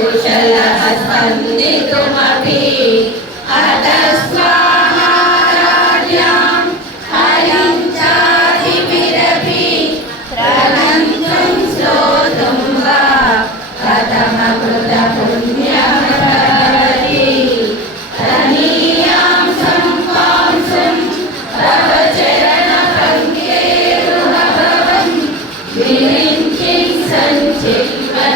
कुशल स्पन्ति तुमपि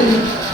Amen.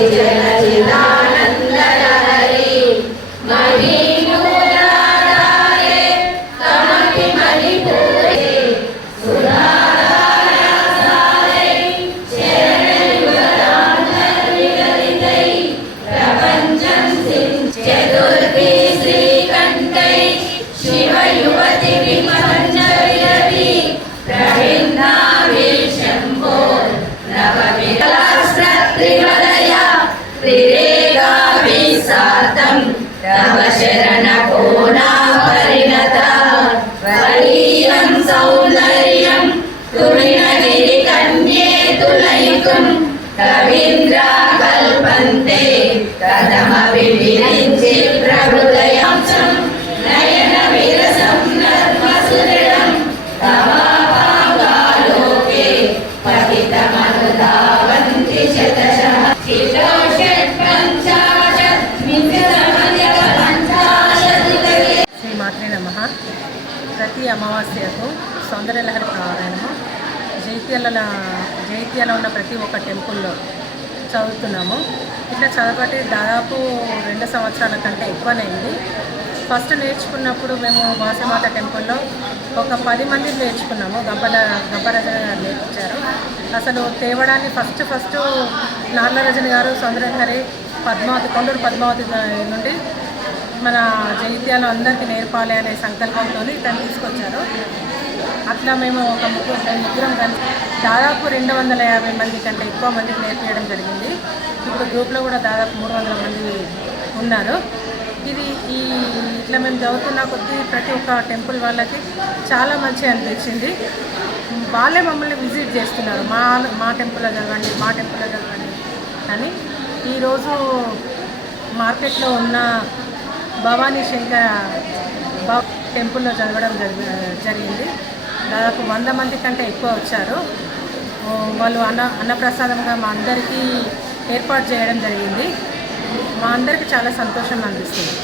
Yeah. സൗന്ദര്യം തുണിനഗരി കന്യേ തുലയിക്കും രവീന്ദ്ര കൽപ്പന്തേ കഥമപി വിനയിച്ച് പ്രഹൃദയാംശം നയന വിരസം നർമ്മസുരളം തവാപാകാലോകേ പതിതമത నమ. ప్రతి అమావాస్యకు సౌందర్యలహరి పారాయణము. జైత్యాల జైత్యాల ఉన్న ప్రతి ఒక్క టెంపుల్లో చదువుతున్నాము. ఇట్లా చదవబట్టి దాదాపు రెండు సంవత్సరాల కంటే ఎక్కువనైంది. ఫస్ట్ నేర్చుకున్నప్పుడు మేము వాసమాత టెంపుల్లో ఒక పది మంది నేర్చుకున్నాము. గబ్బల గబ్బరజన గారు నేర్పించారు. అసలు తేవడాన్ని ఫస్ట్ ఫస్ట్ నార్ల గారు సౌందర్యహరి పద్మావతి కొండూరు పద్మావతి గారి నుండి మన జగిత్యాలు అందరికీ నేర్పాలి అనే సంకల్పంతో ఇతను తీసుకొచ్చారు. అట్లా మేము ఒక ముగ్గురు ముగ్గురం కలిసి దాదాపు రెండు వందల యాభై మంది కంటే ఎక్కువ మందికి నేర్పించడం జరిగింది. ఇప్పుడు గ్రూప్లో కూడా దాదాపు మూడు వందల మంది ఉన్నారు. ఇది ఈ ఇట్లా మేము చదువుతున్న కొద్దీ ప్రతి ఒక్క టెంపుల్ వాళ్ళకి చాలా మంచిగా అనిపించింది. వాళ్ళే మమ్మల్ని విజిట్ చేస్తున్నారు. మా మా టెంపుల్లో చదవండి మా టెంపుల్లో చదవండి అని. ఈరోజు మార్కెట్లో ఉన్న భవానీ శంకర టెంపుల్లో చదవడం జరిగింది. దాదాపు వంద మంది కంటే ఎక్కువ వచ్చారు. వాళ్ళు అన్న అన్నప్రసాదంగా మా అందరికీ ఏర్పాటు చేయడం జరిగింది. మా అందరికీ చాలా సంతోషం అనిపిస్తుంది.